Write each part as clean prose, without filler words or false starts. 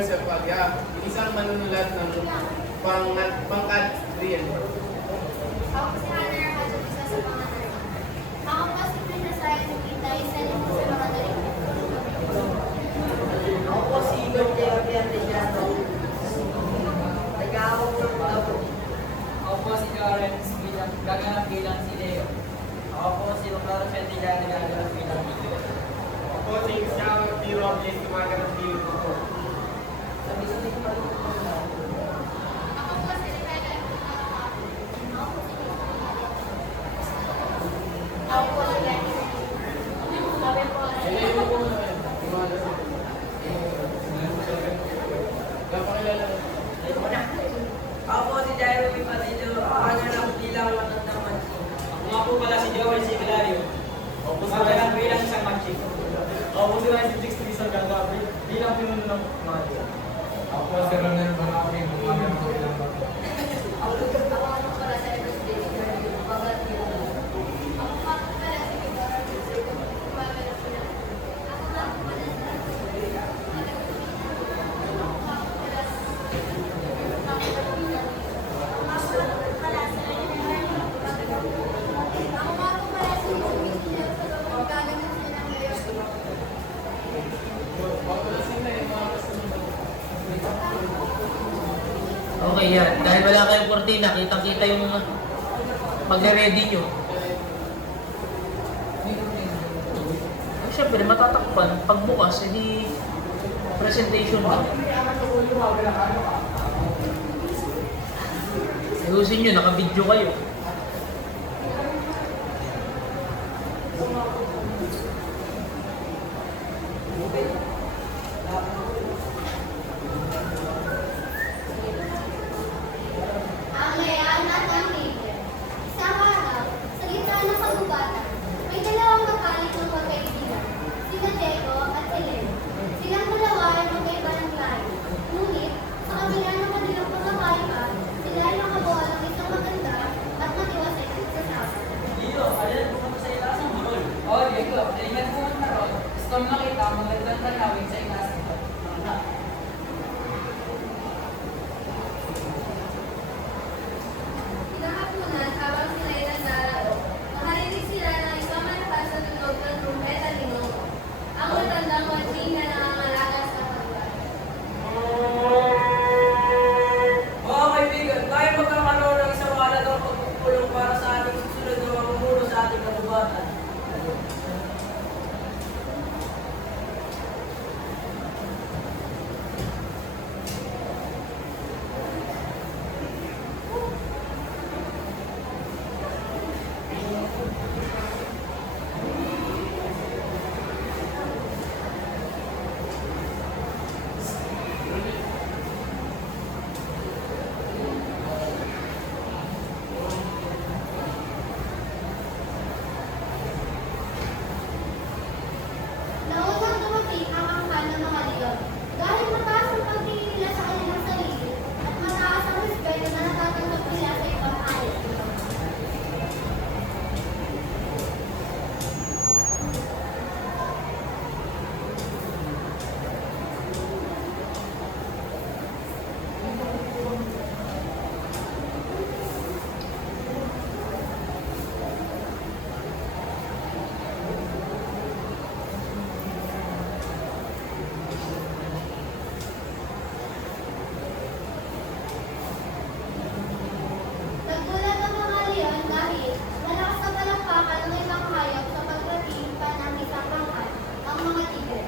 Joseph Alia, isang manunulat ng pangkat-Adrian. Ako si Hannah Hajot, isa sa mga naman. Ako po si Pinasaya Sumita, isa rin po sa mga narin. Ako po si Igor Teopian de Llano. Nag-aawag ng tao. Ako po si Lawrence gaganap bilang si Leo. Ako po si Maclaro Fentillano, gaganap bilang Igor. Ako po si Xiao P. Robles, gumaganap bilang ko. Sabi sa tingin pa rin po na. Ako po si Rebecca Ipuna. Ako po si Ako po si Lenny. Sabi po Hello po na. Napakilala na. Ayoko na. Ako po si Jairo Ipadillo, gaganap bilang matandang mansi. Ako nga po pala si Joel C. Hilario. Ako po gaganap bilang isang magic. Ako po si Ryan Six isang gagawin bilang pinuno ng mga diyan. Ako po si Ronel Banaki, gumaganap bilang bato. Ako ano pala sa Everstate, bagat yun. Ako nga po pala si Igor, gumaganap po na. Ako nga po pala si Okay yan. Dahil wala kayong kortina, kitang-kita yung magre-ready nyo. Ay, syempre, matatakpan. Pagbukas, edi presentation na. Ayusin nyo, naka-video kayo. Ang layan at ang libre. Isang araw, sa gitna ng kagubatan, may dalawang magkalik ng magkaibigan, sina Diego at Helene. Silang dalawa ay magkaiba ng layo. Ngunit, sa kabila ng kanilang pagkakaiba, sila ay nakabuo ng isang maganda at matiwasay na sasama. Leo, kailan pumunta sa ilasang burol? Oo, Diego. Kailan pumunta ron? Gusto mo makita ang magandang tanawin sa ilasang burol. Kinahapunan, habang sila ay naglalaro, nakarinig sila ng isang malakas na tunog ng trumpeta ni Noah, ang matandang wajing na nangangalaga sa pagwan. Mga kaibigan, tayo magkakaroon ng isang mahalagang pagpupulong para sa ating susunod na mamumuno sa ating kabubatan. Naunang dumating ang angkan ng mga leon. Dahil mataas ang pagtingin nila sa kanilang sarili at mataas ang respeto na natatanggap nila sa ibang hayop. Nagulat ang mga leon dahil malakas na palakpakan ng ibang hayop sa pagdating pa ng isang angkan, ang mga tigre.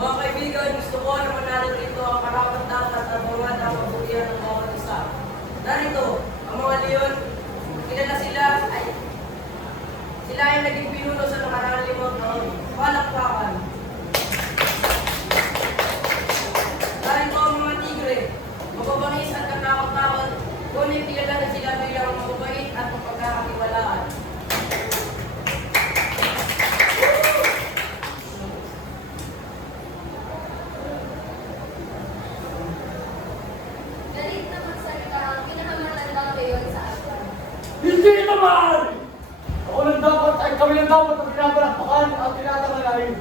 Mga kaibigan, gusto ko na manalo rito ang karapat-dapat at abangan ang mabutihan ng bawat isa. Narito, ang mga leon, kilala sila ay naging pinuno sa nakaraang 5 taon. Palakpakan. Narito ang mga tigre, mababangis at katakot-takot, ngunit kilala na sila bilang mababait at mapagkakatiwalaan. Galit na magsalita ang pinakamatandang leon sa aswan. Hindi naman! Ako lang dapat ay kami ng dapat na pinabalakpakan at pinatangalain.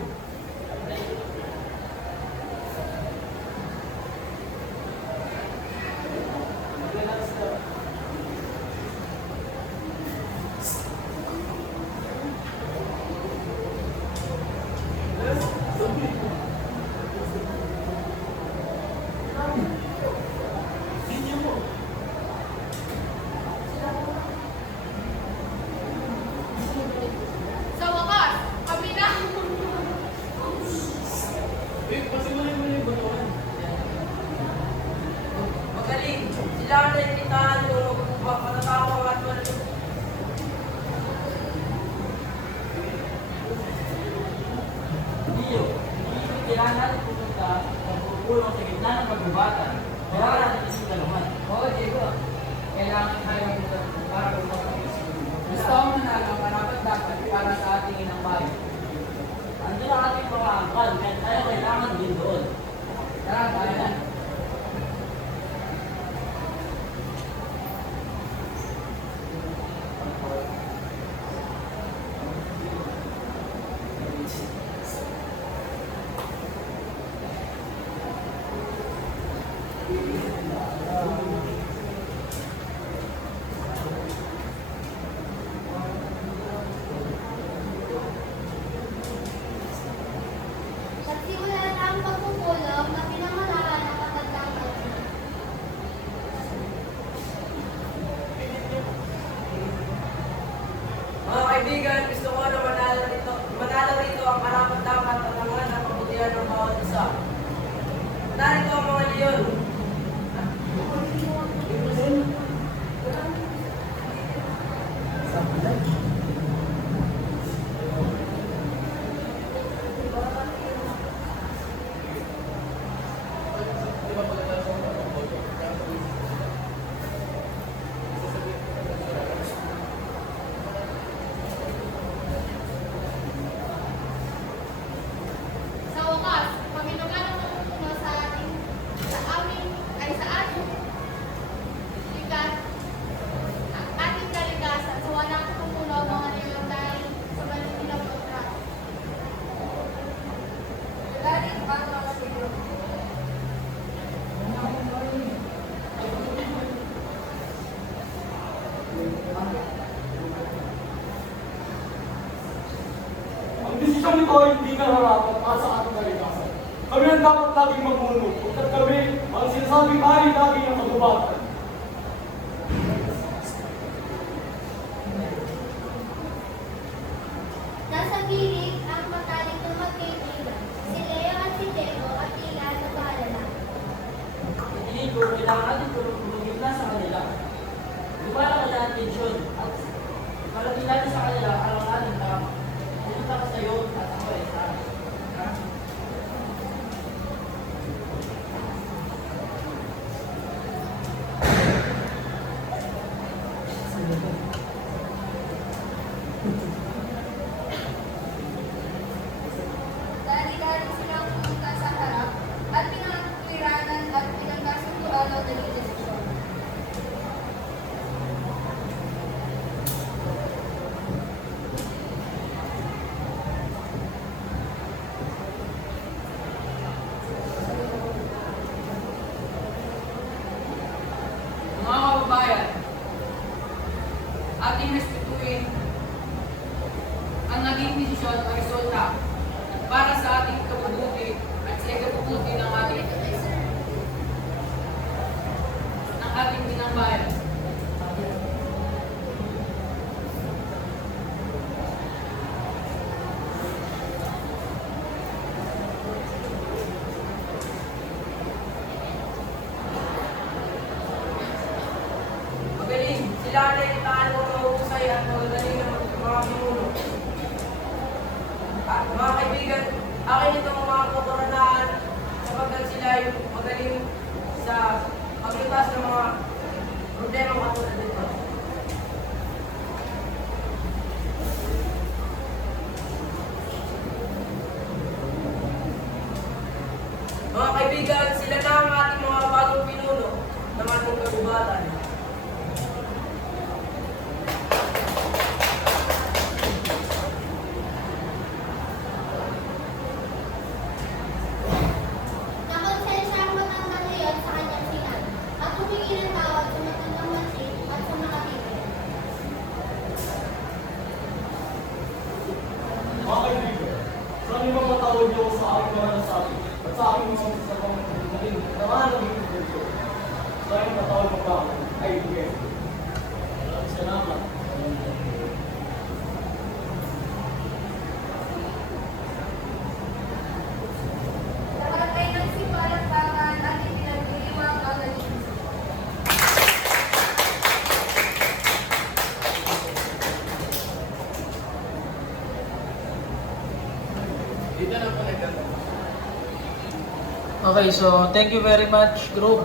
Sa wakas, kami na. Magaling. Sila ang nainitahan yung pagkakawang at malalim. Dio, kailangan natin pumunta at pupulong sa gitna ng pagubatan. Kailangan natin isigalungan. Oo, Diego. Kailangan tayo para pagpapagis. Gusto ko manalo ang karapat-dapat para sa ating inang bayan. Andun ang ating mga angkan, kaya tayo kailangan din doon. Tara, tayo na. Nagsimula na ang pagpupulong na pinamalaan ng matandang Madrid. Mga kaibigan, gusto ko na manalo rito ang karapat-dapat at ang mga napabutihan ng bawat isa. Narito ang mga leon. Sa wakas, kami naman ang namumuno sa ating, sa amin, ay sa ating likat, ating kalikasan sa walang tumuno ang mga nilang dahil sa malililang kontrata. Galing ang mga siguro. Ang desisyon nito ay hindi nararapat para sa ating kalikasan. Kami ang dapat laging magmuno, at kami ang sinasabing ari lagi ng magubatan. Nasa gilid ang matalik ng magkaibigan, si Leo at si Diego at tila na bahala na. Hindi ko kailangan natin tulong na sa kanila. Iwala ka na atensyon at palagi natin sa kanila ang ating tama. Pumunta ka sa iyo at ako ay sa akin. Dali-dali silang pumunta sa harap at pinangkiranan at pinangkasunduan ang naging desisyon. Mga kababayan, ating respetuin ang naging desisyon o resulta para sa ating kabubuti at sa ikabubuti ng ating binangbayan. Magaling. Sila ang nainitahan ng mahusay at magagaling ng mga pinuno. At mga kaibigan, akin itong mga kokoronaan sapagkat sila ay magaling sa paglutas ng mga problema katulad nito. Mga kaibigan, sila na ang ating mga bagong pinuno ng ating kagubatan. Salamat. Lahat ay nagsipalantakan at ipinagdiriwang ang naging Okay, so thank you very much, group.